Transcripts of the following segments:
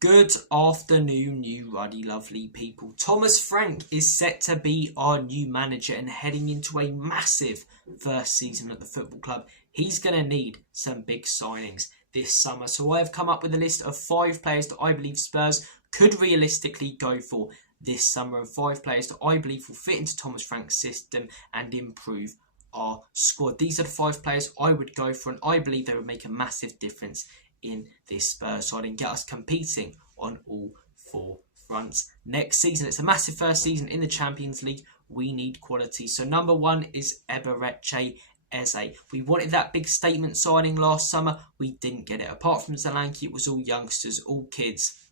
Good afternoon, you ruddy lovely people. Thomas Frank is set to be our new manager and heading into a massive first season at the football club. He's going to need some big signings this summer. So I've come up with a list of 5 players that I believe Spurs could realistically go for this summer, and 5 players that I believe will fit into Thomas Frank's system and improve our squad. These are the 5 players I would go for, and I believe they would make a massive difference in this Spurs side and get us competing on all 4 fronts next season. It's a massive first season in the Champions League. We need quality. So number 1 is Eberechi Eze. We wanted that big statement signing last summer. We didn't get it. Apart from Solanke, it was all youngsters, all kids.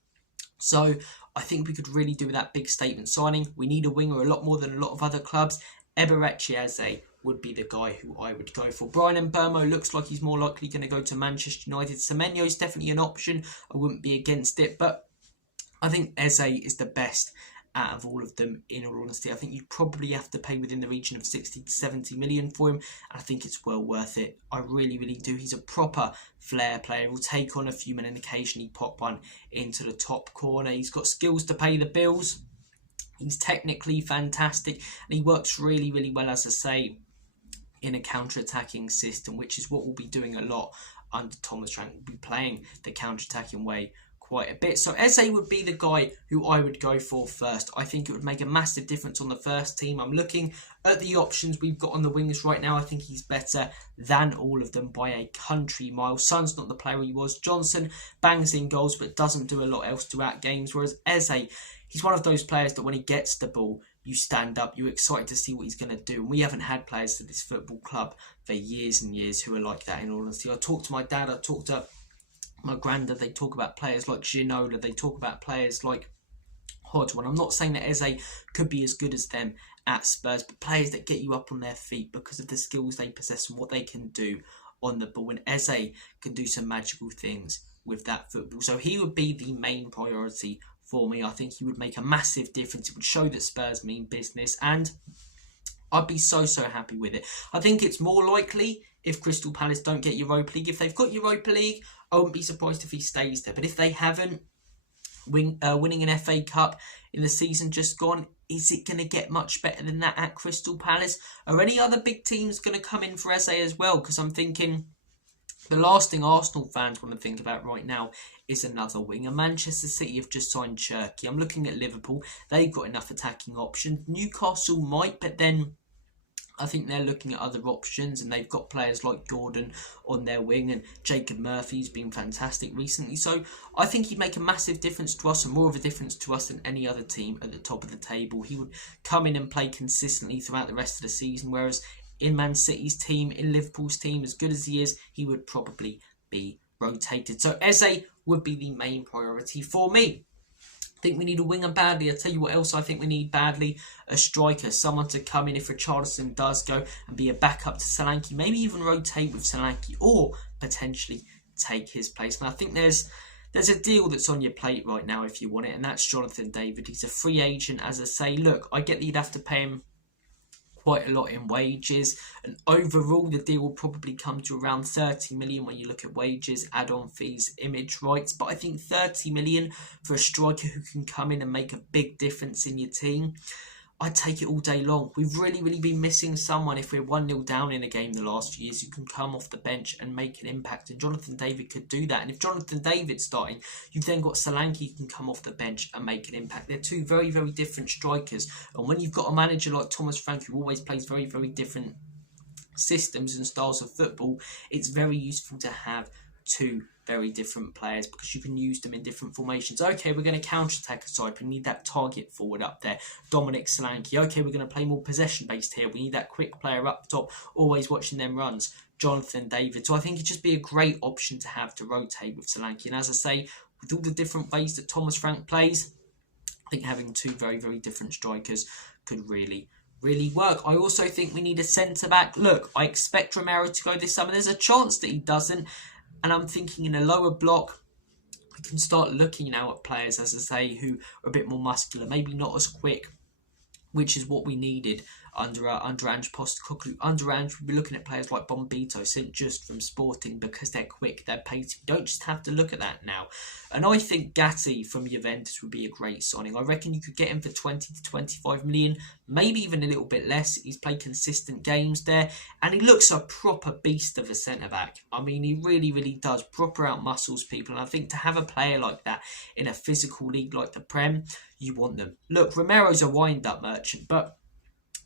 So I think we could really do that big statement signing. We need a winger a lot more than a lot of other clubs. Eberechi Eze would be the guy who I would go for. Brian Mbeumo looks like he's more likely going to go to Manchester United. Semenyo is definitely an option. I wouldn't be against it, but I think Eze is the best out of all of them, in all honesty. I think you probably have to pay within the region of 60 to 70 million for him, and I think it's well worth it. I really, really do. He's a proper flair player. He'll take on a few men and occasionally pop one into the top corner. He's got skills to pay the bills. He's technically fantastic, and he works really, really well, as I say, in a counter-attacking system, which is what we'll be doing a lot under Thomas Frank. We'll be playing the counter-attacking way quite a bit. So Eze would be the guy who I would go for first. I think it would make a massive difference on the first team. I'm looking at the options we've got on the wings right now. I think he's better than all of them by a country mile. Son's not the player he was. Johnson bangs in goals but doesn't do a lot else throughout games, whereas Eze, he's one of those players that when he gets the ball, you stand up, you're excited to see what he's going to do. And we haven't had players at this football club for years and years who are like that, in all honesty. I talked to my dad, I talked to my granddad, they talk about players like Ginola, they talk about players like Hodgman. I'm not saying that Eze could be as good as them at Spurs, but players that get you up on their feet because of the skills they possess and what they can do on the ball. And Eze can do some magical things with that football. So he would be the main priority for me. I think he would make a massive difference. It would show that Spurs mean business, and I'd be so happy with it. I think it's more likely if Crystal Palace don't get Europa League. If they've got Europa League, I wouldn't be surprised if he stays there. But if they haven't, winning an FA Cup in the season just gone, is it going to get much better than that at Crystal Palace? Are any other big teams going to come in for Eze as well? Because I'm thinking the last thing Arsenal fans want to think about right now is another winger. Manchester City have just signed Cherki. I'm looking at Liverpool. They've got enough attacking options. Newcastle might, but then I think they're looking at other options, and they've got players like Gordon on their wing, and Jacob Murphy's been fantastic recently. So I think he'd make a massive difference to us, and more of a difference to us than any other team at the top of the table. He would come in and play consistently throughout the rest of the season, whereas in Man City's team, in Liverpool's team, as good as he is, he would probably be rotated. So Eze would be the main priority for me. I think we need a winger badly. I'll tell you what else I think we need badly. A striker. Someone to come in if Richarlison does go and be a backup to Solanke. Maybe even rotate with Solanke or potentially take his place. And I think there's a deal that's on your plate right now if you want it. And that's Jonathan David. He's a free agent. As I say, look, I get that you'd have to pay him quite a lot in wages, and overall the deal will probably come to around 30 million when you look at wages, add-on fees, image rights. But I think 30 million for a striker who can come in and make a big difference in your team, I'd take it all day long. We've really been missing someone if we're 1-0 down in a game the last few years who can come off the bench and make an impact, and Jonathan David could do that. And if Jonathan David's starting, you've then got Solanke who can come off the bench and make an impact. They're two very different strikers, and when you've got a manager like Thomas Frank who always plays very different systems and styles of football, it's very useful to have two very different players because you can use them in different formations. Okay, we're going to counter-attack a side. We need that target forward up there. Dominic Solanke. Okay, we're going to play more possession-based here. We need that quick player up top, always watching them runs. Jonathan David. So I think it'd just be a great option to have to rotate with Solanke. And as I say, with all the different ways that Thomas Frank plays, I think having two very different strikers could really work. I also think we need a centre-back. Look, I expect Romero to go this summer. There's a chance that he doesn't. And I'm thinking in a lower block, we can start looking now at players, as I say, who are a bit more muscular, maybe not as quick, which is what we needed under Ange Postecoglou. Under Ange, we'll be looking at players like Bombito, St Just from Sporting, because they're quick, they're pacey. You don't just have to look at that now. And I think Gatti from Juventus would be a great signing. I reckon you could get him for 20 to 25 million, maybe even a little bit less. He's played consistent games there, and he looks a proper beast of a centre-back. I mean, he really, really does. Proper out-muscles people, and I think to have a player like that in a physical league like the Prem, you want them. Look, Romero's a wind-up merchant, but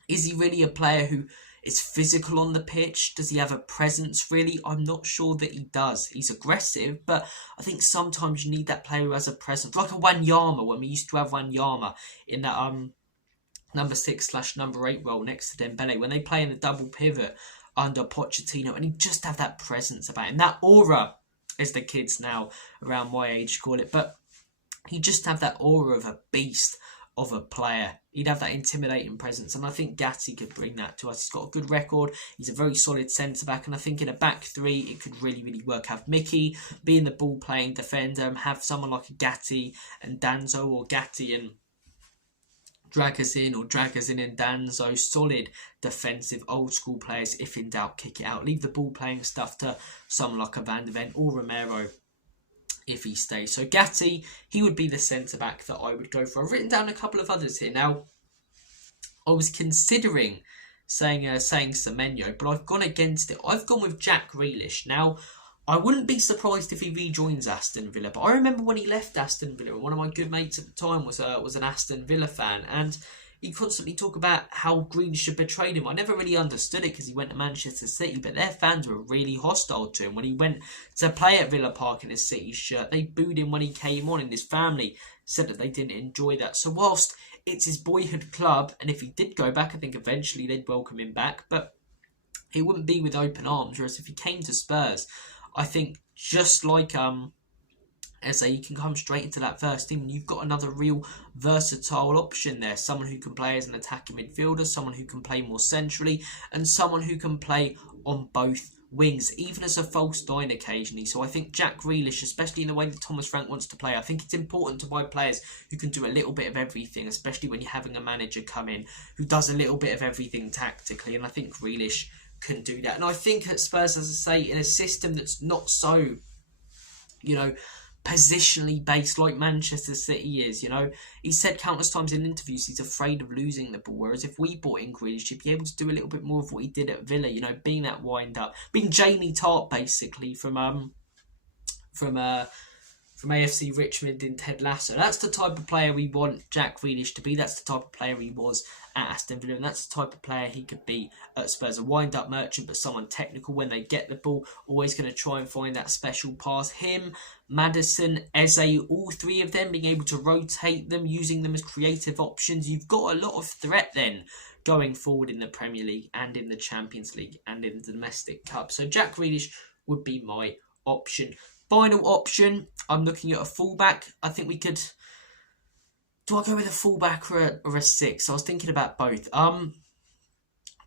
is he really a player who is physical on the pitch? Does he have a presence, really? I'm not sure that he does. He's aggressive, but I think sometimes you need that player who has a presence. Like a Wanyama, when we used to have Wanyama in that number 6/number 8 role next to Dembele, when they play in the double pivot under Pochettino, and he just have that presence about him. That aura, as the kids now around my age call it, but he just have that aura of a beast of a player. He'd have that intimidating presence, and I think Gatti could bring that to us. He's got a good record, he's a very solid centre-back, and I think in a back three it could really, really work. Have Mickey being the ball-playing defender, and have someone like a Gatti and Danzo, or Gatti and Dragazin, or Dragazin and Danzo, solid defensive old school players. If in doubt, kick it out. Leave the ball-playing stuff to someone like a Van de Ven or Romero if he stays. So Gatti, he would be the centre-back that I would go for. I've written down a couple of others here. Now, I was considering saying Semenyo, but I've gone against it. I've gone with Jack Grealish. Now, I wouldn't be surprised if he rejoins Aston Villa, but I remember when he left Aston Villa, and one of my good mates at the time was an Aston Villa fan, and he constantly talked about how Grealish had betrayed him. I never really understood it because he went to Manchester City, but their fans were really hostile to him. When he went to play at Villa Park in his City shirt, they booed him when he came on, and his family said that they didn't enjoy that. So whilst it's his boyhood club, and if he did go back, I think eventually they'd welcome him back, but he wouldn't be with open arms. Whereas if he came to Spurs, I think just like Eze, you can come straight into that first team, and you've got another real versatile option there. Someone who can play as an attacking midfielder, someone who can play more centrally, and someone who can play on both wings, even as a false nine occasionally. So I think Jack Grealish, especially in the way that Thomas Frank wants to play, I think it's important to buy players who can do a little bit of everything, especially when you're having a manager come in who does a little bit of everything tactically, and I think Grealish can do that. And I think at Spurs, as I say, in a system that's not so, positionally based like Manchester City is, he said countless times in interviews he's afraid of losing the ball, whereas if we bought in Grealish, he'd be able to do a little bit more of what he did at Villa, being that wind up, being Jamie Tart basically from AFC Richmond in Ted Lasso. That's the type of player we want Jack Grealish to be. That's the type of player he was at Aston Villa, and that's the type of player he could be at Spurs. A wind-up merchant, but someone technical when they get the ball, always going to try and find that special pass. Him, Maddison, Eze, all three of them being able to rotate them, using them as creative options. You've got a lot of threat then going forward in the Premier League and in the Champions League and in the Domestic Cup. So Jack Grealish would be my option. Final option, I'm looking at a fullback. I think we could... Do I go with a fullback or a six? I was thinking about both.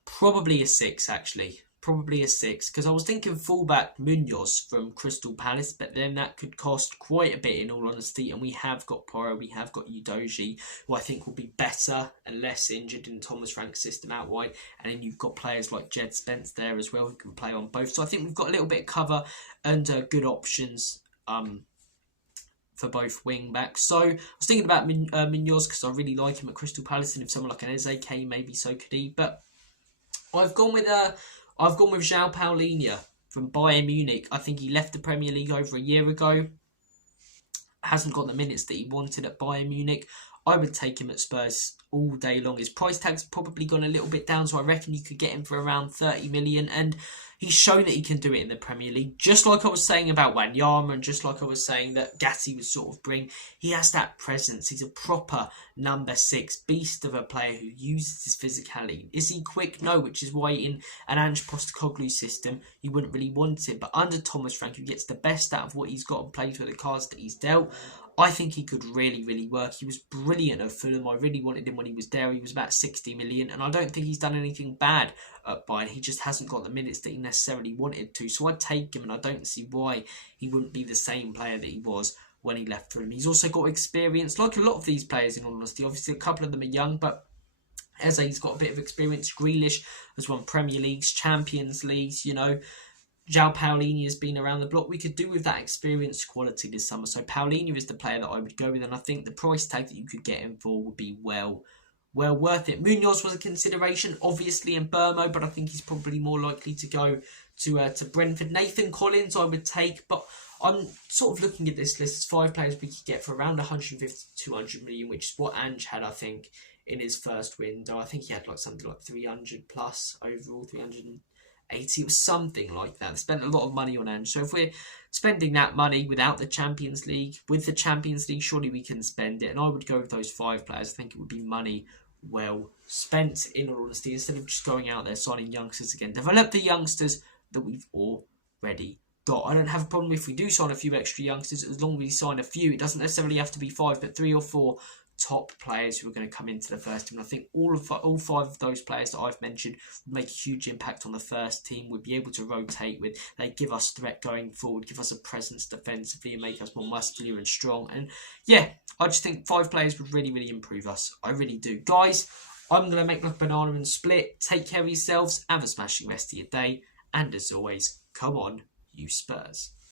Probably a six, actually. Probably a six. Because I was thinking fullback Munoz from Crystal Palace, but then that could cost quite a bit, in all honesty. And we have got Porro, we have got Udogie, who I think will be better and less injured in Thomas Frank's system out wide. And then you've got players like Jed Spence there as well, who can play on both. So I think we've got a little bit of cover and good options for both wing backs. So I was thinking about Munoz because I really like him at Crystal Palace, and if someone like an Eze came, maybe so could he. But I've gone with João Paulinho from Bayern Munich. I think he left the Premier League over a year ago. Hasn't got the minutes that he wanted at Bayern Munich. I would take him at Spurs all day long. His price tag's probably gone a little bit down, so I reckon you could get him for around 30 million. And he's shown that he can do it in the Premier League. Just like I was saying about Wanyama, and just like I was saying that Gatti would sort of bring. He has that presence. He's a proper number 6 beast of a player who uses his physicality. Is he quick? No, which is why in an Ange Postecoglou system, you wouldn't really want it. But under Thomas Frank, who gets the best out of what he's got and plays with the cards that he's dealt, I think he could really, really work. He was brilliant at Fulham. I really wanted him when he was there. He was about 60 million, and I don't think he's done anything bad at Bayern. He just hasn't got the minutes that he necessarily wanted to. So I'd take him, and I don't see why he wouldn't be the same player that he was when he left Fulham. He's also got experience, like a lot of these players, in all honesty. Obviously, a couple of them are young, but Eze's got a bit of experience. Grealish has won Premier Leagues, Champions Leagues, you know. João Paulinho has been around the block. We could do with that experience quality this summer. So Paulinho is the player that I would go with, and I think the price tag that you could get him for would be well worth it. Munoz was a consideration, obviously, in Burmo, but I think he's probably more likely to go to Brentford. Nathan Collins I would take, but I'm sort of looking at this list as 5 players we could get for around 150 to 200 million, which is what Ange had, I think, in his first window. I think he had like something like 300 plus overall, 380. It was something like that. They spent a lot of money on Ange. So if we're spending that money without the Champions League, with the Champions League, surely we can spend it. And I would go with those 5 players. I think it would be money well spent, in all honesty, instead of just going out there signing youngsters again. Develop the youngsters that we've already got. I don't have a problem if we do sign a few extra youngsters, as long as we sign a few. It doesn't necessarily have to be 5, but 3 or 4 top players who are going to come into the first team. And I think all 5 of those players that I've mentioned would make a huge impact on the first team. We'd be able to rotate with. They give us threat going forward, give us a presence defensively, and make us more muscular and strong. And yeah, I just think 5 players would really improve us. I really do. Guys, I'm going to make like a banana and split. Take care of yourselves. Have a smashing rest of your day. And as always, come on, you Spurs.